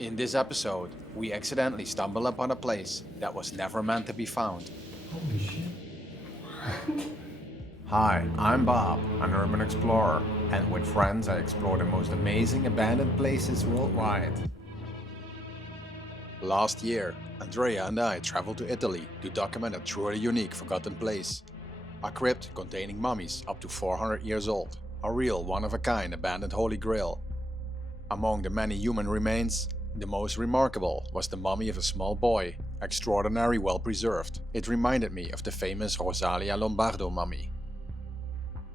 In this episode, we accidentally stumble upon a place that was never meant to be found. Holy shit. Hi, I'm Bob, an urban explorer, and with friends I explore the most amazing abandoned places worldwide. Last year, Andrea and I traveled to Italy to document a truly unique forgotten place. A crypt containing mummies up to 400 years old, a real one-of-a-kind abandoned holy grail. Among the many human remains, the most remarkable was the mummy of a small boy, extraordinarily well preserved. It reminded me of the famous Rosalia Lombardo mummy.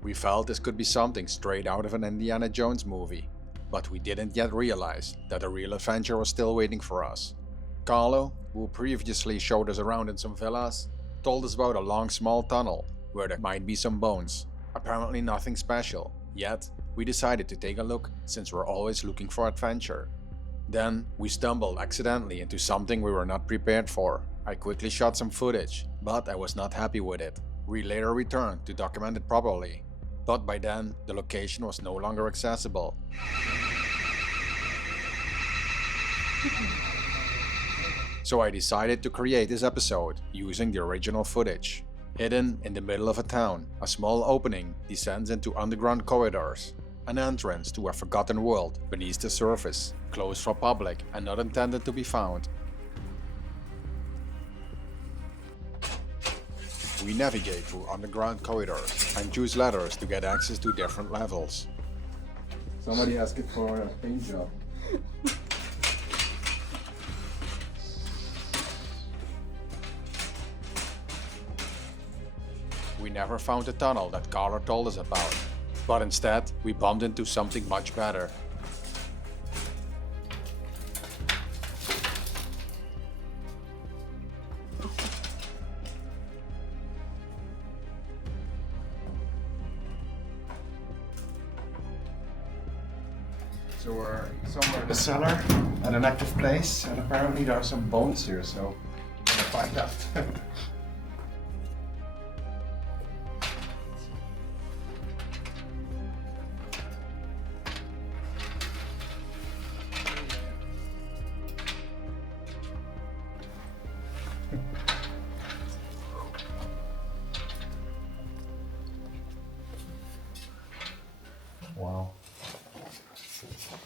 We felt this could be something straight out of an Indiana Jones movie, but we didn't yet realize that a real adventure was still waiting for us. Carlo, who previously showed us around in some villas, told us about a long small tunnel where there might be some bones. Apparently nothing special, yet we decided to take a look since we're always looking for adventure. Then we stumbled accidentally into something we were not prepared for. I quickly shot some footage, but I was not happy with it. We later returned to document it properly, but by then the location was no longer accessible. So I decided to create this episode using the original footage. Hidden in the middle of a town, a small opening descends into underground corridors, an entrance to a forgotten world beneath the surface, closed for public and not intended to be found. We navigate through underground corridors and choose ladders to get access to different levels. Somebody asked it for a paint job. We never found the tunnel that Carlo told us about, but instead we bumped into something much better. So we're somewhere in the cellar at an active place, and apparently there are some bones here, so we're gonna find out. Wow.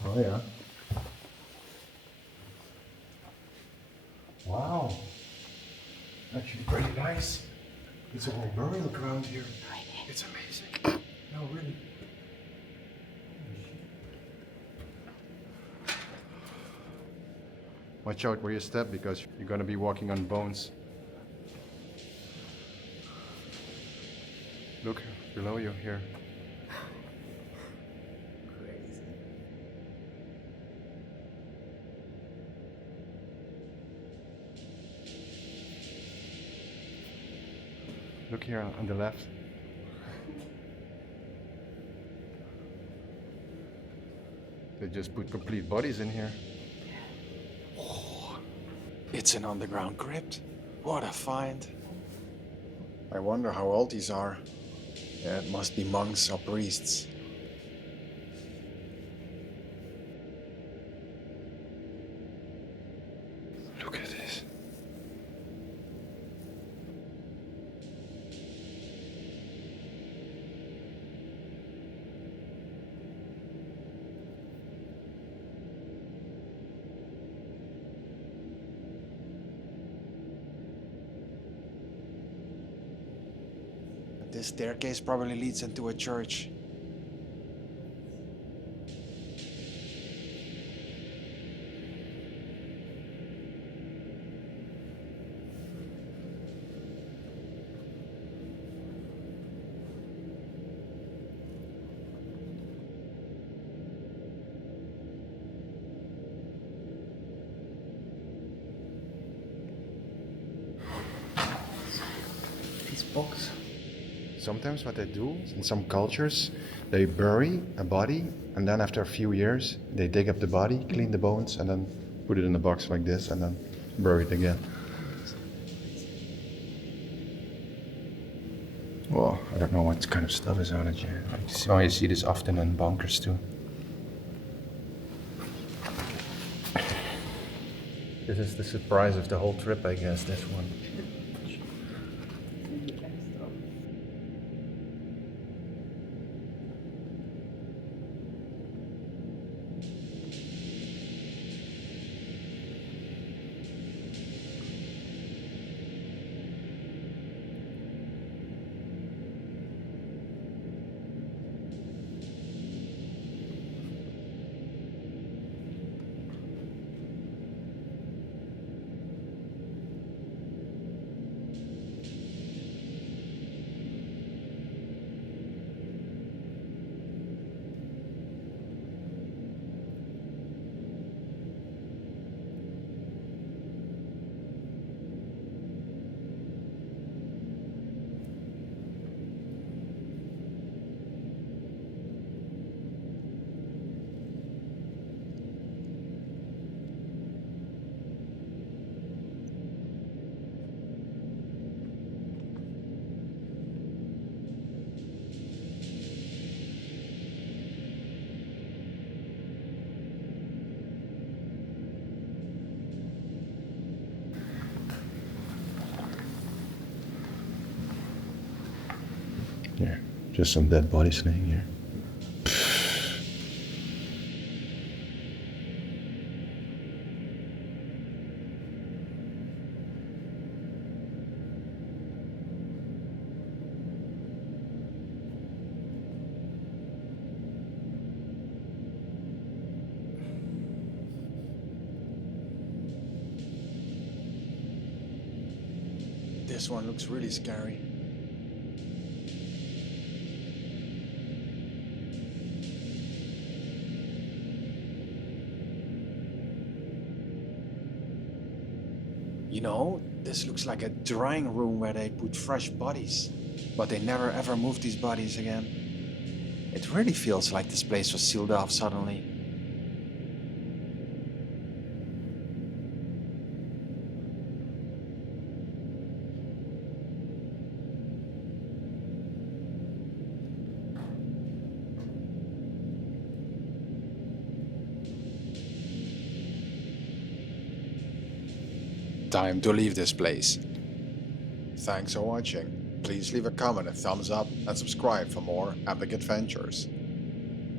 Oh yeah. Wow. Actually pretty nice. It's a whole burial ground here. It's amazing. No, really. Watch out where you step because you're gonna be walking on bones. Look below you here. Look here on the left. They just put complete bodies in here. Oh, it's an underground crypt. What a find. I wonder how old these are. Yeah, it must be monks or priests. Look at this. This staircase probably leads into a church. These books. Sometimes what they do, in some cultures, they bury a body and then after a few years, they dig up the body, clean the bones and then put it in a box like this and then bury it again. Well, I don't know what kind of stuff is on it here. You see this often in bunkers too. This is the surprise of the whole trip, I guess, this one. Here, just some dead bodies laying here. This one looks really scary. You know, this looks like a drying room where they put fresh bodies, but they never ever moved these bodies again. It really feels like this place was sealed off suddenly. Time to leave this place. Thanks for watching. Please leave a comment, a thumbs up, and subscribe for more epic adventures.